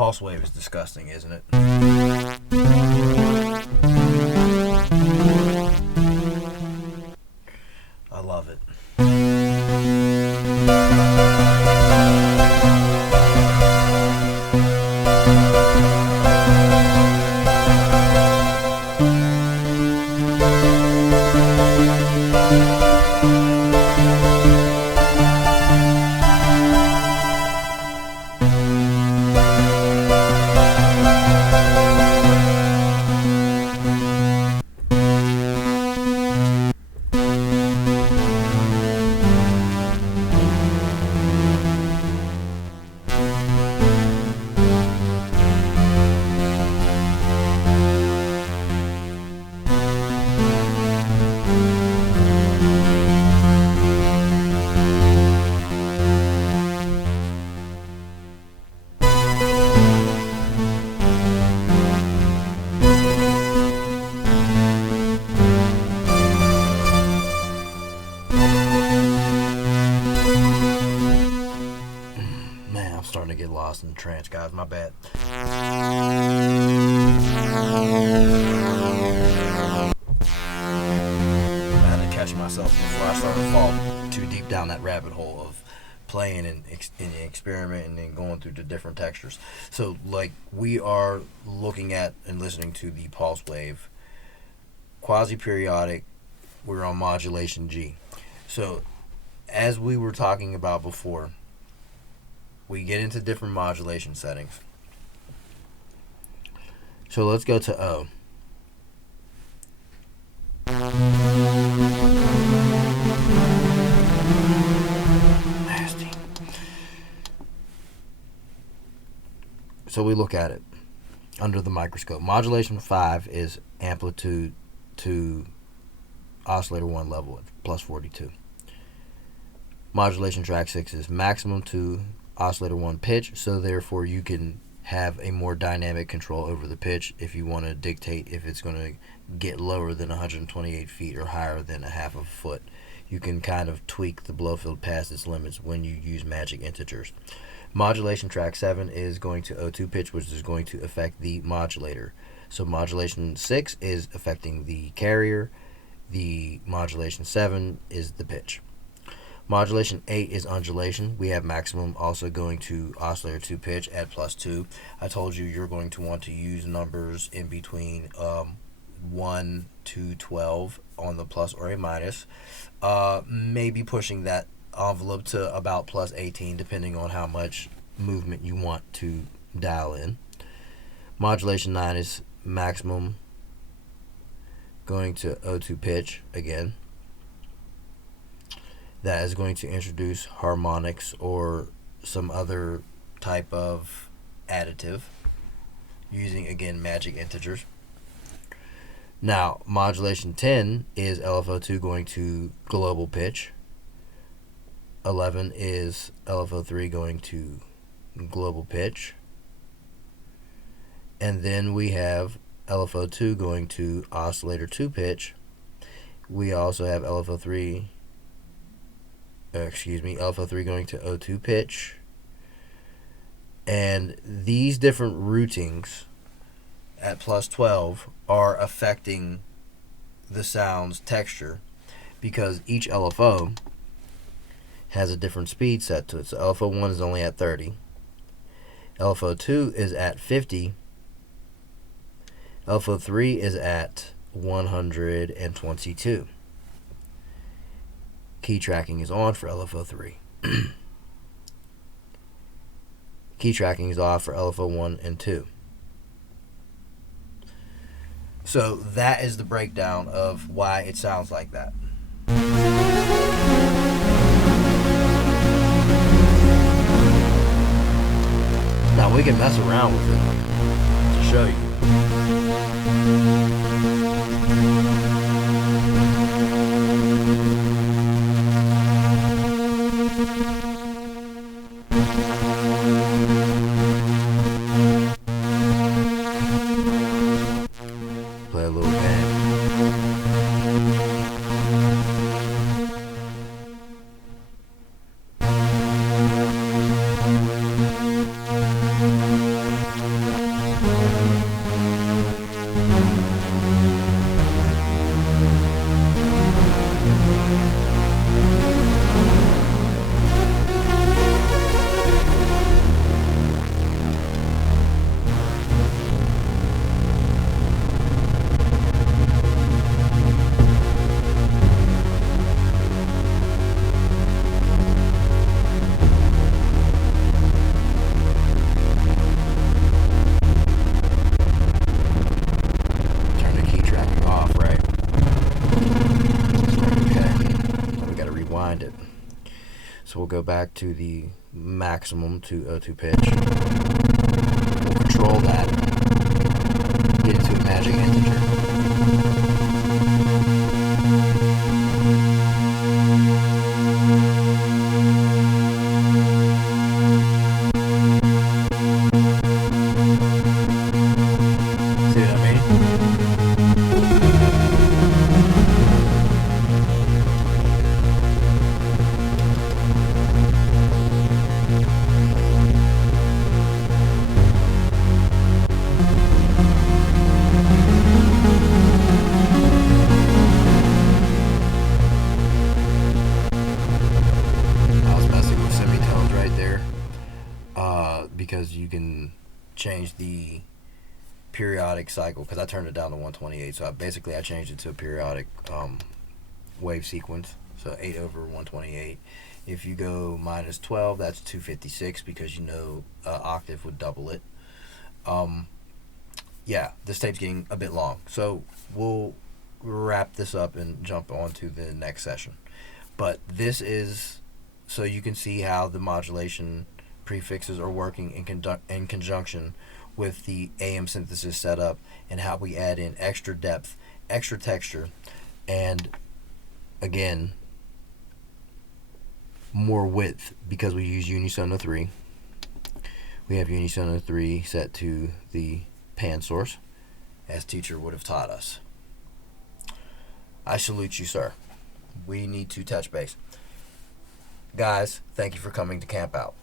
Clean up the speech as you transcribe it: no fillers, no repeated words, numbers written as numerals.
pulse wave is disgusting, isn't it? I love it. Starting to get lost in the trance, guys. My bad. I had to catch myself before I started to fall too deep down that rabbit hole of playing and experimenting and going through the different textures. So, like, we are looking at and listening to the pulse wave, quasi-periodic. We're on modulation G. So, as we were talking about before, we get into different modulation settings. So let's go to O. Nasty. So we look at it under the microscope. Modulation 5 is amplitude to oscillator 1 level at plus 42. Modulation track 6 is maximum to oscillator 1 pitch, so therefore you can have a more dynamic control over the pitch if you want to dictate if it's going to get lower than 128 feet or higher than a half of a foot. You can kind of tweak the Blofeld past its limits when you use magic integers. Modulation track 7 is going to O2 pitch, which is going to affect the modulator. So modulation 6 is affecting the carrier. The modulation 7 is the pitch. Modulation 8 is undulation. We have maximum also going to oscillator 2 pitch at plus 2. I told you you're going to want to use numbers in between 1 to 12 on the plus or a minus. Maybe pushing that envelope to about plus 18 depending on how much movement you want to dial in. Modulation 9 is maximum going to O2 pitch again. That is going to introduce harmonics or some other type of additive using, again, magic integers. Now, modulation 10 is LFO2 going to global pitch. 11 is LFO3 going to global pitch. And then we have LFO2 going to oscillator 2 pitch. We also have LFO3 going to O2 pitch. And these different routings at plus 12 are affecting the sound's texture because each LFO has a different speed set to it. So LFO1 is only at 30. LFO2 is at 50. LFO3 is at 122. Key tracking is on for LFO3. Key tracking is off for LFO1 and 2. So that is the breakdown of why it sounds like that. Now we can mess around with it to show you. Play a little band. go back to the maximum to O2 pitch. We'll control that. Get it to a magic integer. See what I mean? Because you can change the periodic cycle, because I turned it down to 128, so I changed it to a periodic wave sequence, so 8 over 128. If you go minus 12, that's 256, because octave would double it. Yeah, this tape's getting a bit long, so we'll wrap this up and jump on to the next session. But this is so you can see how the modulation prefixes are working in conjunction with the AM synthesis setup, and how we add in extra depth, extra texture, and again more width, because we use Unisono 3. We have Unisono 3 set to the pan source, as teacher would have taught us. I salute you, sir. We need to touch base. Guys, thank you for coming to camp out.